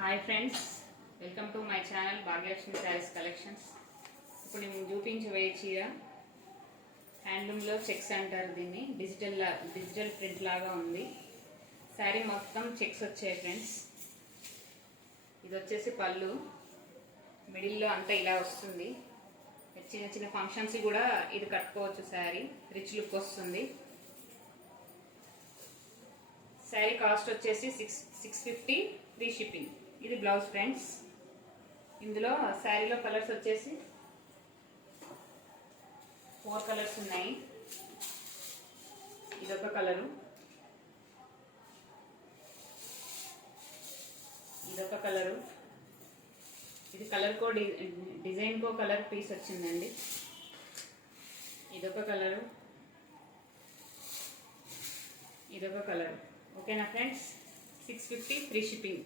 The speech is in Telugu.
Hi friends, welcome to my channel Bhagyalakshmi saris collections. ఇప్పుడు నేను చూపించబోయే చీర హ్యాండ్లూమ్లో చెక్స్ అంటారు. దీన్ని డిజిటల్ ప్రింట్ లాగా ఉంది. శారీ మొత్తం చెక్స్ వచ్చాయి ఫ్రెండ్స్. ఇది వచ్చేసి పళ్ళు, మిడిల్లో అంతా ఇలా వస్తుంది. చిన్న చిన్న ఫంక్షన్స్ కూడా ఇది కట్టుకోవచ్చు. శారీ రిచ్ లుక్ వస్తుంది. శారీ కాస్ట్ వచ్చేసి 650 ఫ్రీ షిప్పింగ్. ఇది బ్లౌజ్ ఫ్రెండ్స్. ఇందులో శారీలో కలర్స్ వచ్చేసి 4 కలర్స్ ఉన్నాయి. ఇదొక కలరు, ఇదొక కలరు, ఇది కలర్ కో డిజైన్ కో కలర్ పీస్ వచ్చిందండి. ఇదొక కలరు, ఇదొక కలరు. ఓకేనా ఫ్రెండ్స్, 650 ఫ్రీ షిప్పింగ్.